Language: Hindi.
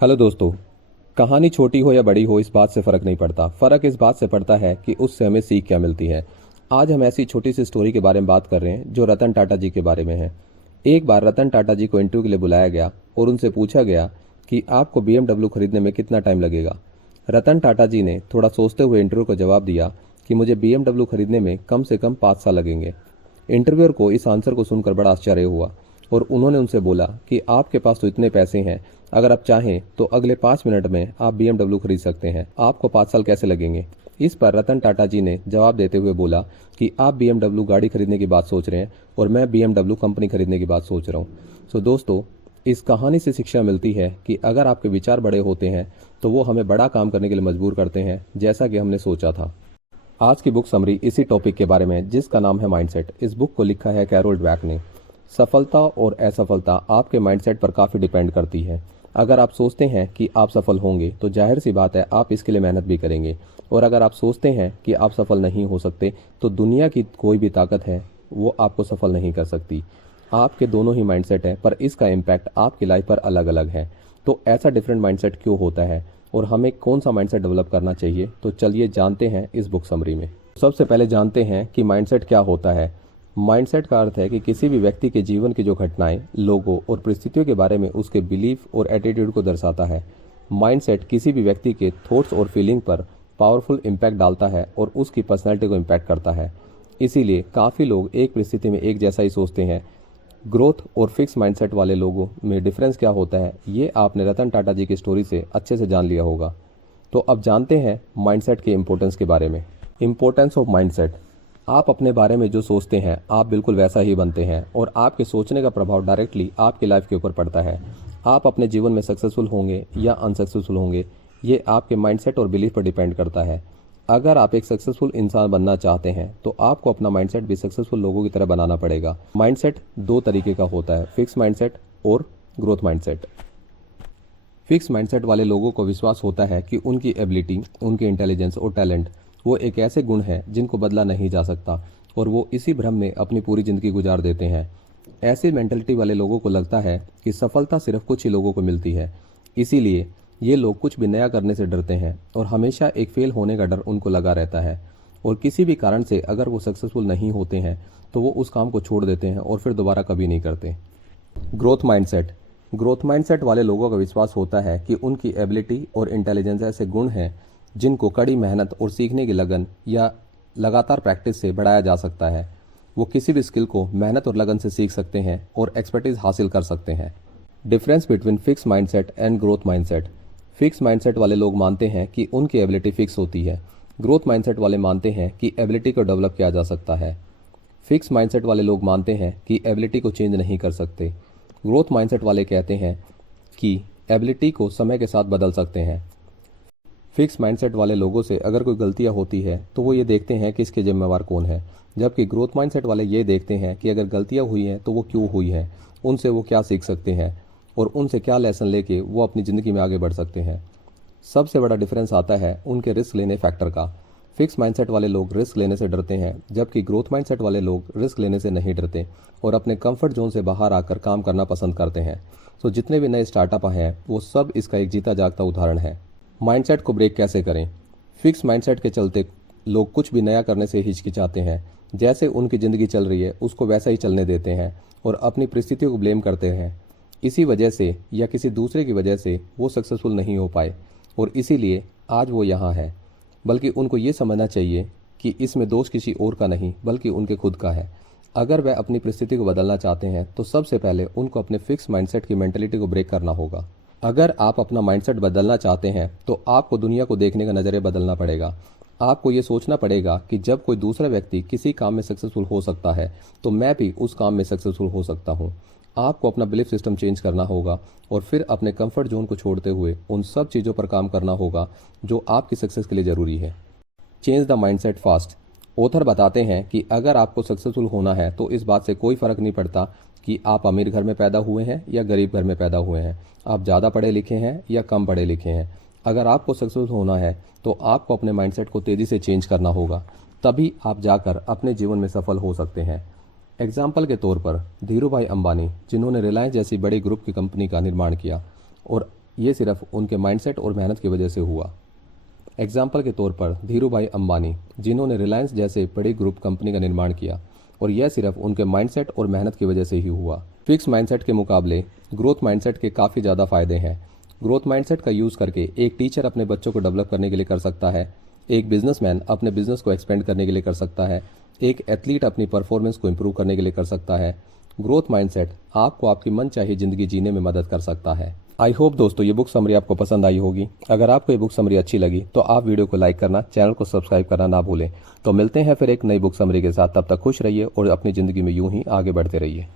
हेलो दोस्तों। कहानी छोटी हो या बड़ी हो, इस बात से फ़र्क नहीं पड़ता। फ़र्क इस बात से पड़ता है कि उससे हमें सीख क्या मिलती है। आज हम ऐसी छोटी सी स्टोरी के बारे में बात कर रहे हैं जो रतन टाटा जी के बारे में है। एक बार रतन टाटा जी को इंटरव्यू के लिए बुलाया गया और उनसे पूछा गया कि आपको BMW खरीदने में कितना टाइम लगेगा। रतन टाटा जी ने थोड़ा सोचते हुए इंटरव्यू को जवाब दिया कि मुझे BMW खरीदने में कम से कम 5 साल लगेंगे। इंटरव्यूअर को इस आंसर को सुनकर बड़ा आश्चर्य हुआ और उन्होंने उनसे बोला कि आपके पास तो इतने पैसे हैं, अगर आप चाहें तो अगले 5 मिनट में आप BMW खरीद सकते हैं, आपको 5 साल कैसे लगेंगे। इस पर रतन टाटा जी ने जवाब देते हुए बोला कि आप BMW गाड़ी खरीदने की बात सोच रहे हैं और मैं BMW कंपनी खरीदने की बात सोच रहा हूँ। सो दोस्तों, इस कहानी से शिक्षा मिलती है कि अगर आपके विचार बड़े होते हैं तो वो हमें बड़ा काम करने के लिए मजबूर करते हैं, जैसा कि हमने सोचा था। आज की बुक समरी इसी टॉपिक के बारे में, जिसका नाम है माइंडसेट। इस बुक को लिखा है कैरोल ड्वेक ने। सफलता और असफलता आपके माइंडसेट पर काफ़ी डिपेंड करती है। अगर आप सोचते हैं कि आप सफल होंगे तो जाहिर सी बात है आप इसके लिए मेहनत भी करेंगे, और अगर आप सोचते हैं कि आप सफल नहीं हो सकते तो दुनिया की कोई भी ताकत है वो आपको सफल नहीं कर सकती। आपके दोनों ही माइंडसेट हैं, पर इसका इम्पैक्ट आपकी लाइफ पर अलग अलग है। तो ऐसा डिफरेंट माइंडसेट क्यों होता है और हमें कौन सा माइंडसेट डेवलप करना चाहिए, तो चलिए जानते हैं इस बुक समरी में। सबसे पहले जानते हैं कि माइंडसेट क्या होता है। माइंडसेट का अर्थ है कि किसी भी व्यक्ति के जीवन की जो घटनाएं, लोगों और परिस्थितियों के बारे में उसके बिलीफ और एटीट्यूड को दर्शाता है। माइंडसेट किसी भी व्यक्ति के थॉट्स और फीलिंग पर पावरफुल इम्पैक्ट डालता है और उसकी पर्सनैलिटी को इम्पैक्ट करता है। इसीलिए काफ़ी लोग एक परिस्थिति में एक जैसा ही सोचते हैं। ग्रोथ और फिक्स माइंडसेट वाले लोगों में डिफरेंस क्या होता है, ये आपने रतन टाटा जी की स्टोरी से अच्छे से जान लिया होगा। तो अब जानते हैं माइंडसेट के इम्पोर्टेंस के बारे में। Importance of mindset. आप अपने बारे में जो सोचते हैं आप बिल्कुल वैसा ही बनते हैं, और आपके सोचने का प्रभाव डायरेक्टली आपकी लाइफ के ऊपर पड़ता है। आप अपने जीवन में सक्सेसफुल होंगे या अनसक्सेसफुल होंगे, ये आपके माइंडसेट और बिलीफ पर डिपेंड करता है। अगर आप एक सक्सेसफुल इंसान बनना चाहते हैं तो आपको अपना माइंडसेट भी सक्सेसफुल लोगों की तरह बनाना पड़ेगा। माइंडसेट दो तरीके का होता है, फिक्स माइंडसेट और ग्रोथ माइंडसेट। फिक्स माइंडसेट वाले लोगों को विश्वास होता है कि उनकी एबिलिटी, उनके इंटेलिजेंस और टैलेंट वो एक ऐसे गुण हैं जिनको बदला नहीं जा सकता, और वो इसी भ्रम में अपनी पूरी जिंदगी गुजार देते हैं। ऐसी मेंटलिटी वाले लोगों को लगता है कि सफलता सिर्फ कुछ ही लोगों को मिलती है, इसीलिए ये लोग कुछ भी नया करने से डरते हैं और हमेशा एक फेल होने का डर उनको लगा रहता है, और किसी भी कारण से अगर वो सक्सेसफुल नहीं होते हैं तो वो उस काम को छोड़ देते हैं और फिर दोबारा कभी नहीं करते। Growth mindset. ग्रोथ माइंडसेट वाले लोगों का विश्वास होता है कि उनकी एबिलिटी और इंटेलिजेंस ऐसे गुण हैं जिनको कड़ी मेहनत और सीखने की लगन या लगातार प्रैक्टिस से बढ़ाया जा सकता है। वो किसी भी स्किल को मेहनत और लगन से सीख सकते हैं और एक्सपर्टीज हासिल कर सकते हैं। Difference between fix mindset and growth mindset. Fix mindset वाले लोग मानते हैं कि उनकी एबिलिटी फिक्स होती है। ग्रोथ माइंडसेट वाले मानते हैं कि एबिलिटी को डेवलप किया जा सकता है। फिक्स माइंडसेट वाले लोग मानते हैं कि एबिलिटी को चेंज नहीं कर सकते। ग्रोथ माइंडसेट वाले कहते हैं कि एबिलिटी को समय के साथ बदल सकते हैं। फिक्स माइंडसेट वाले लोगों से अगर कोई गलतियां होती है तो वो ये देखते हैं कि इसके जिम्मेवार कौन है, जबकि ग्रोथ माइंडसेट वाले ये देखते हैं कि अगर गलतियां हुई हैं तो वो क्यों हुई हैं, उनसे वो क्या सीख सकते हैं और उनसे क्या लेसन लेके वो अपनी ज़िंदगी में आगे बढ़ सकते हैं। सबसे बड़ा डिफरेंस आता है उनके रिस्क लेने फैक्टर का। फिक्स माइंडसेट वाले लोग रिस्क लेने से डरते हैं, जबकि ग्रोथ माइंडसेट वाले लोग रिस्क लेने से नहीं डरते और अपने कंफर्ट जोन से बाहर आकर काम करना पसंद करते हैं। तो जितने भी नए स्टार्टअप हैं वो सब इसका एक जीता जागता उदाहरण है। माइंडसेट को ब्रेक कैसे करें। फिक्स माइंडसेट के चलते लोग कुछ भी नया करने से हिचकिचाते हैं। जैसे उनकी ज़िंदगी चल रही है उसको वैसा ही चलने देते हैं और अपनी परिस्थितियों को ब्लेम करते हैं। इसी वजह से या किसी दूसरे की वजह से वो सक्सेसफुल नहीं हो पाए और इसीलिए आज वो यहाँ है। बल्कि उनको ये समझना चाहिए कि इसमें दोष किसी और का नहीं बल्कि उनके खुद का है। अगर वह अपनी परिस्थिति को बदलना चाहते हैं तो सबसे पहले उनको अपने फिक्स माइंडसेट की मेंटलिटी को ब्रेक करना होगा। अगर आप अपना माइंडसेट बदलना चाहते हैं तो आपको दुनिया को देखने का नज़रिया बदलना पड़ेगा। आपको ये सोचना पड़ेगा कि जब कोई दूसरा व्यक्ति किसी काम में सक्सेसफुल हो सकता है तो मैं भी उस काम में सक्सेसफुल हो सकता हूँ। आपको अपना बिलीफ सिस्टम चेंज करना होगा और फिर अपने कंफर्ट जोन को छोड़ते हुए उन सब चीज़ों पर काम करना होगा जो आपकी सक्सेस के लिए ज़रूरी है। Change the mindset fast. Author बताते हैं कि अगर आपको सक्सेसफुल होना है तो इस बात से कोई फ़र्क नहीं पड़ता कि आप अमीर घर में पैदा हुए हैं या गरीब घर में पैदा हुए हैं, आप ज़्यादा पढ़े लिखे हैं या कम पढ़े लिखे हैं। अगर आपको सक्सेसफुल होना है तो आपको अपने माइंडसेट को तेज़ी से चेंज करना होगा, तभी आप जाकर अपने जीवन में सफल हो सकते हैं। एग्जाम्पल के तौर पर धीरू भाई अंबानी, जिन्होंने रिलायंस जैसी बड़ी ग्रुप की कंपनी का निर्माण किया, और ये सिर्फ उनके माइंडसेट और मेहनत की वजह से हुआ। एग्जाम्पल के तौर पर धीरू भाई अंबानी, जिन्होंने रिलायंस जैसे बड़ी ग्रुप कंपनी का निर्माण किया, और यह सिर्फ उनके माइंडसेट और मेहनत की वजह से ही हुआ। फिक्स माइंडसेट के मुकाबले ग्रोथ माइंडसेट के काफ़ी ज़्यादा फायदे हैं। ग्रोथ माइंडसेट का यूज़ करके एक टीचर अपने बच्चों को डेवलप करने के लिए कर सकता है, एक बिजनेसमैन अपने बिजनेस को एक्सपेंड करने के लिए कर सकता है, एक एथलीट अपनी परफॉर्मेंस को इंप्रूव करने के लिए कर सकता है। ग्रोथ माइंडसेट आपको आपकी मनचाही ज़िंदगी जीने में मदद कर सकता है। आई होप दोस्तों ये बुक समरी आपको पसंद आई होगी। अगर आपको ये बुक समरी अच्छी लगी तो आप वीडियो को लाइक करना, चैनल को सब्सक्राइब करना ना भूलें। तो मिलते हैं फिर एक नई बुक समरी के साथ। तब तक खुश रहिए और अपनी ज़िंदगी में यूं ही आगे बढ़ते रहिए।